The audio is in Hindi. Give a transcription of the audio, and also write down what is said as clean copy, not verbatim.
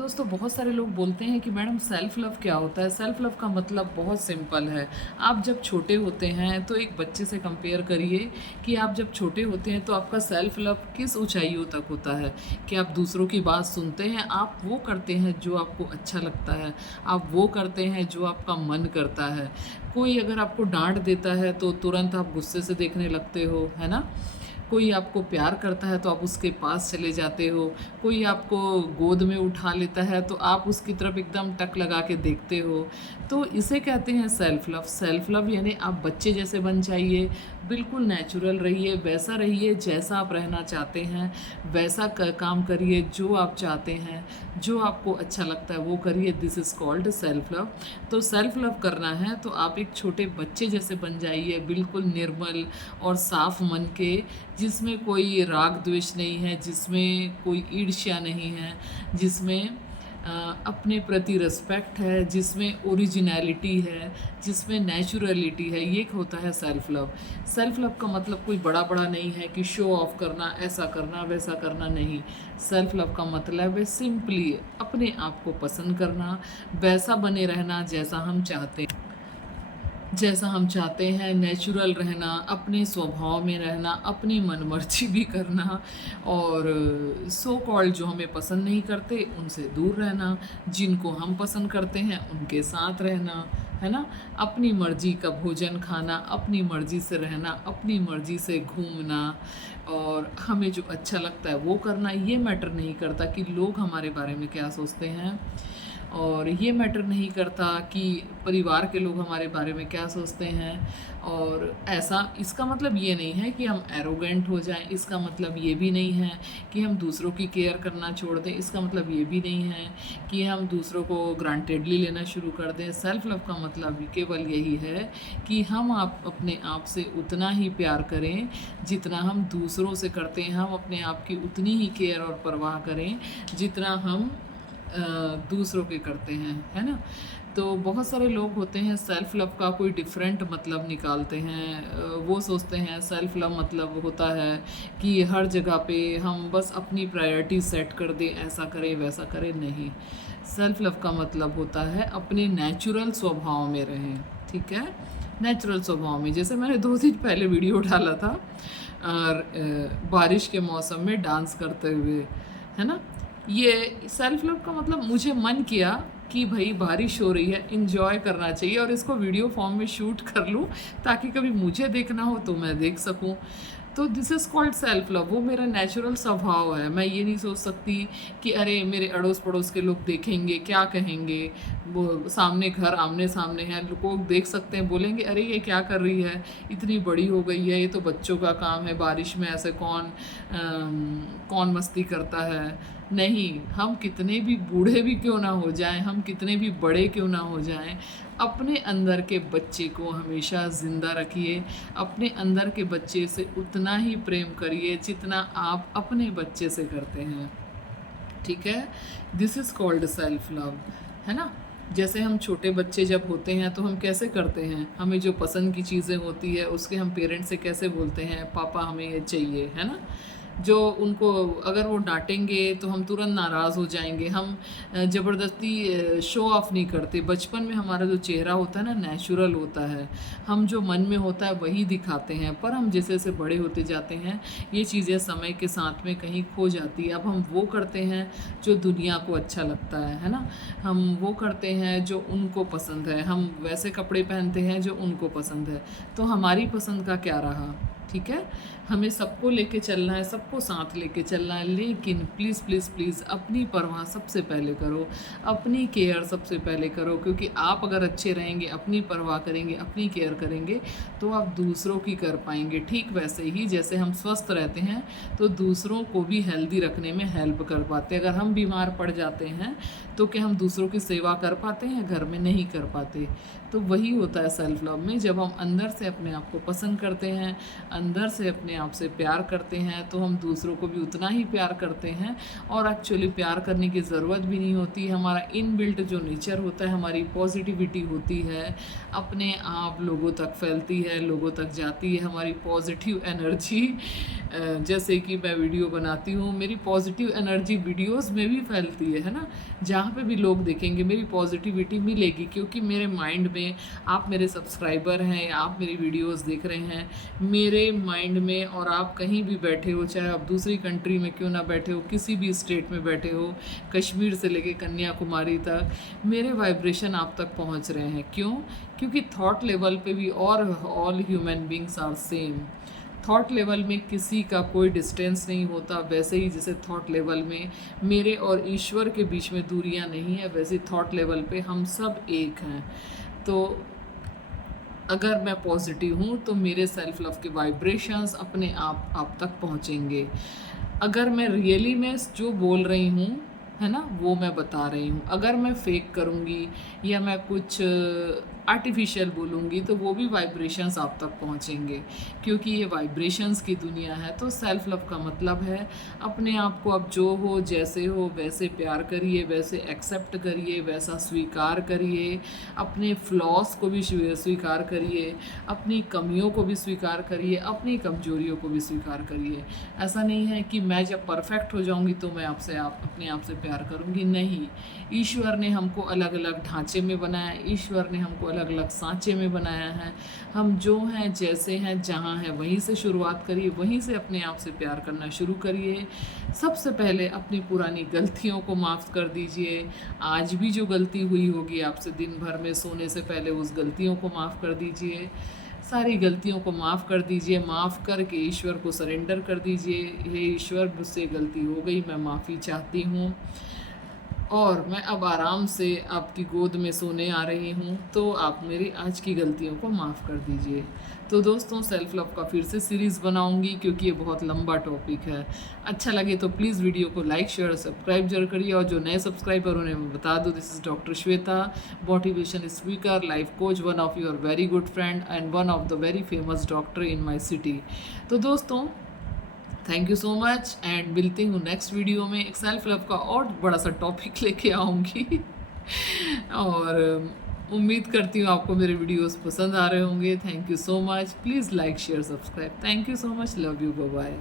दोस्तों बहुत सारे लोग बोलते हैं कि मैडम सेल्फ लव क्या होता है। सेल्फ लव का मतलब बहुत सिंपल है। आप जब छोटे होते हैं तो एक बच्चे से कंपेयर करिए कि आप जब छोटे होते हैं तो आपका सेल्फ लव किस ऊंचाइयों तक होता है कि आप दूसरों की बात सुनते हैं, आप वो करते हैं जो आपको अच्छा लगता है, आप वो करते हैं जो आपका मन करता है। कोई अगर आपको डांट देता है तो तुरंत आप गुस्से से देखने लगते हो, है ना। कोई आपको प्यार करता है तो आप उसके पास चले जाते हो। कोई आपको गोद में उठा लेता है तो आप उसकी तरफ एकदम टक लगा के देखते हो। तो इसे कहते हैं सेल्फ लव। सेल्फ लव यानी आप बच्चे जैसे बन जाइए, बिल्कुल नेचुरल रहिए, वैसा रहिए जैसा आप रहना चाहते हैं, वैसा काम करिए जो आप चाहते हैं, जो आपको अच्छा लगता है वो करिए। This is called self love. तो सेल्फ लव करना है तो आप एक छोटे बच्चे जैसे बन जाइए, बिल्कुल निर्मल और साफ मन के, जिसमें कोई राग द्वेष नहीं है, जिसमें कोई ईर्ष्या नहीं है, जिसमें अपने प्रति रिस्पेक्ट है, जिसमें ओरिजिनलिटी है, जिसमें नेचुरलिटी है। ये होता है सेल्फ लव। सेल्फ लव का मतलब कोई बड़ा बड़ा नहीं है कि शो ऑफ करना, ऐसा करना वैसा करना, नहीं। सेल्फ लव का मतलब है सिंपली अपने आप को पसंद करना, वैसा बने रहना जैसा हम चाहते हैं, नेचुरल रहना, अपने स्वभाव में रहना, अपनी मनमर्जी भी करना, और सो कॉल्ड जो हमें पसंद नहीं करते उनसे दूर रहना, जिनको हम पसंद करते हैं उनके साथ रहना, है ना। अपनी मर्जी का भोजन खाना, अपनी मर्जी से रहना, अपनी मर्जी से घूमना, और हमें जो अच्छा लगता है वो करना। ये मैटर नहीं करता कि लोग हमारे बारे में क्या सोचते हैं, और ये मैटर नहीं करता कि परिवार के लोग हमारे बारे में क्या सोचते हैं। और ऐसा, इसका मतलब ये नहीं है कि हम एरोगेंट हो जाएं, इसका मतलब ये भी नहीं है कि हम दूसरों की केयर करना छोड़ दें, इसका मतलब ये भी नहीं है कि हम दूसरों को ग्रांटेडली लेना शुरू कर दें। सेल्फ लव का मतलब केवल यही है कि हम आप अपने आप से उतना ही प्यार करें जितना हम दूसरों से करते हैं, हम अपने आप की उतनी ही केयर और परवाह करें जितना हम दूसरों के करते हैं, है ना। तो बहुत सारे लोग होते हैं सेल्फ लव का कोई डिफरेंट मतलब निकालते हैं। वो सोचते हैं सेल्फ लव मतलब होता है कि हर जगह पे हम बस अपनी प्रायोरिटी सेट कर दें, ऐसा करें वैसा करें, नहीं। सेल्फ लव का मतलब होता है अपने नेचुरल स्वभाव में रहें, ठीक है। नेचुरल स्वभाव में, जैसे मैंने 2 दिन पहले वीडियो डाला था और बारिश के मौसम में डांस करते हुए, है ना। ये सेल्फ लव का मतलब, मुझे मन किया कि भाई बारिश हो रही है, इंजॉय करना चाहिए और इसको वीडियो फॉर्म में शूट कर लूँ ताकि कभी मुझे देखना हो तो मैं देख सकूँ। तो this is called self love. वो मेरा नेचुरल स्वभाव है। मैं ये नहीं सोच सकती कि अरे मेरे अड़ोस पड़ोस के लोग देखेंगे क्या कहेंगे, वो सामने घर आमने सामने है, लोग देख सकते हैं, बोलेंगे अरे ये क्या कर रही है, इतनी बड़ी हो गई है, ये तो बच्चों का काम है, बारिश में ऐसे कौन मस्ती करता है। नहीं, हम कितने भी बूढ़े भी क्यों ना हो जाएं, हम कितने भी बड़े क्यों ना हो जाएं, अपने अंदर के बच्चे को हमेशा ज़िंदा रखिए। अपने अंदर के बच्चे से उतना ही प्रेम करिए जितना आप अपने बच्चे से करते हैं, ठीक है। This is called self love, है ना। जैसे हम छोटे बच्चे जब होते हैं तो हम कैसे करते हैं, हमें जो पसंद की चीज़ें होती है उसके हम पेरेंट्स से कैसे बोलते हैं, पापा हमें ये चाहिए, है ना। जो उनको अगर वो डांटेंगे तो हम तुरंत नाराज़ हो जाएंगे। हम ज़बरदस्ती शो ऑफ नहीं करते। बचपन में हमारा जो चेहरा होता है ना, नेचुरल होता है, हम जो मन में होता है वही दिखाते हैं। पर हम जैसे जैसे बड़े होते जाते हैं ये चीज़ें समय के साथ में कहीं खो जाती है। अब हम वो करते हैं जो दुनिया को अच्छा लगता है ना। हम वो करते हैं जो उनको पसंद है, हम वैसे कपड़े पहनते हैं जो उनको पसंद है। तो हमारी पसंद का क्या रहा, ठीक है। हमें सबको लेके चलना है, सबको साथ लेके चलना है, लेकिन प्लीज़ प्लीज़ प्लीज़ अपनी परवाह सबसे पहले करो, अपनी केयर सबसे पहले करो। क्योंकि आप अगर अच्छे रहेंगे, अपनी परवाह करेंगे, अपनी केयर करेंगे, तो आप दूसरों की कर पाएंगे। ठीक वैसे ही जैसे हम स्वस्थ रहते हैं तो दूसरों को भी हेल्दी रखने में हेल्प कर पाते हैं। अगर हम बीमार पड़ जाते हैं तो क्या हम दूसरों की सेवा कर पाते हैं, घर में नहीं कर पाते। तो वही होता है सेल्फ लव में, जब हम अंदर से अपने आप को पसंद करते हैं, अंदर से अपने आप से प्यार करते हैं तो हम दूसरों को भी उतना ही प्यार करते हैं, और एक्चुअली प्यार करने की ज़रूरत भी नहीं होती। हमारा इनबिल्ट जो नेचर होता है, हमारी पॉजिटिविटी होती है, अपने आप लोगों तक फैलती है, लोगों तक जाती है हमारी पॉजिटिव एनर्जी। जैसे कि मैं वीडियो बनाती हूँ, मेरी पॉजिटिव एनर्जी वीडियोस में भी फैलती है ना। जहाँ पे भी लोग देखेंगे मेरी पॉजिटिविटी मिलेगी, क्योंकि मेरे माइंड में, आप मेरे सब्सक्राइबर हैं या आप मेरी वीडियोस देख रहे हैं, मेरे माइंड में, और आप कहीं भी बैठे हो, चाहे आप दूसरी कंट्री में क्यों ना बैठे हो, किसी भी स्टेट में बैठे हो, कश्मीर से लेके कन्याकुमारी तक, मेरे वाइब्रेशन आप तक पहुँच रहे हैं। क्यों? क्योंकि थॉट लेवल पे भी और all human beings are same. Thought level में किसी का कोई डिस्टेंस नहीं होता, वैसे ही जैसे थॉट लेवल में मेरे और ईश्वर के बीच में दूरियां नहीं है, वैसे थॉट लेवल पे हम सब एक हैं। तो अगर मैं पॉजिटिव हूँ तो मेरे सेल्फ लव के वाइब्रेशंस अपने आप तक पहुँचेंगे। अगर मैं रियली में जो बोल रही हूँ, है ना, वो मैं बता रही हूँ। अगर मैं फेक करूँगी या मैं कुछ आर्टिफिशियल बोलूँगी तो वो भी वाइब्रेशंस आप तक पहुँचेंगे, क्योंकि ये वाइब्रेशंस की दुनिया है। तो सेल्फ लव का मतलब है अपने आप को, अब जो हो, जैसे हो वैसे प्यार करिए, वैसे एक्सेप्ट करिए, वैसा स्वीकार करिए, अपने फ्लॉस को भी स्वीकार करिए, अपनी कमियों को भी स्वीकार करिए, अपनी कमजोरियों को भी स्वीकार करिए। ऐसा नहीं है कि मैं जब परफेक्ट हो जाऊंगी तो मैं अपने आप से प्यार करूंगी, नहीं। ईश्वर ने हमको अलग अलग ढांचे में बनाया, ईश्वर ने हमको अलग अलग सांचे में बनाया है। हम जो हैं, जैसे हैं, जहाँ हैं वहीं से शुरुआत करिए, वहीं से अपने आप से प्यार करना शुरू करिए। सबसे पहले अपनी पुरानी गलतियों को माफ़ कर दीजिए। आज भी जो गलती हुई होगी आपसे दिन भर में, सोने से पहले उस गलतियों को माफ़ कर दीजिए। सारी गलतियों को माफ़ कर दीजिए। माफ़ करके ईश्वर को सरेंडर कर दीजिए, हे ईश्वर मुझसे गलती हो गई, मैं माफ़ी चाहती हूँ और मैं अब आराम से आपकी गोद में सोने आ रही हूँ, तो आप मेरी आज की गलतियों को माफ़ कर दीजिए। तो दोस्तों, सेल्फ लव का फिर से सीरीज़ बनाऊँगी, क्योंकि ये बहुत लंबा टॉपिक है। अच्छा लगे तो प्लीज़ वीडियो को लाइक, शेयर, सब्सक्राइब जरूर करिए, और जो नए सब्सक्राइबर उन्हें मैं बता दूँ, this is doctor Shweta, motivation speaker, life coach, one of your very good friend and one of the very famous doctor in my city. तो दोस्तों, thank you so much, and मिलती हूँ नेक्स्ट वीडियो में। एक सेल्फ लव का और बड़ा सा टॉपिक लेके आऊँगी और उम्मीद करती हूँ आपको मेरे वीडियोस पसंद आ रहे होंगे। Thank you so much, please like, share, subscribe. Thank you so much, love you, bye bye.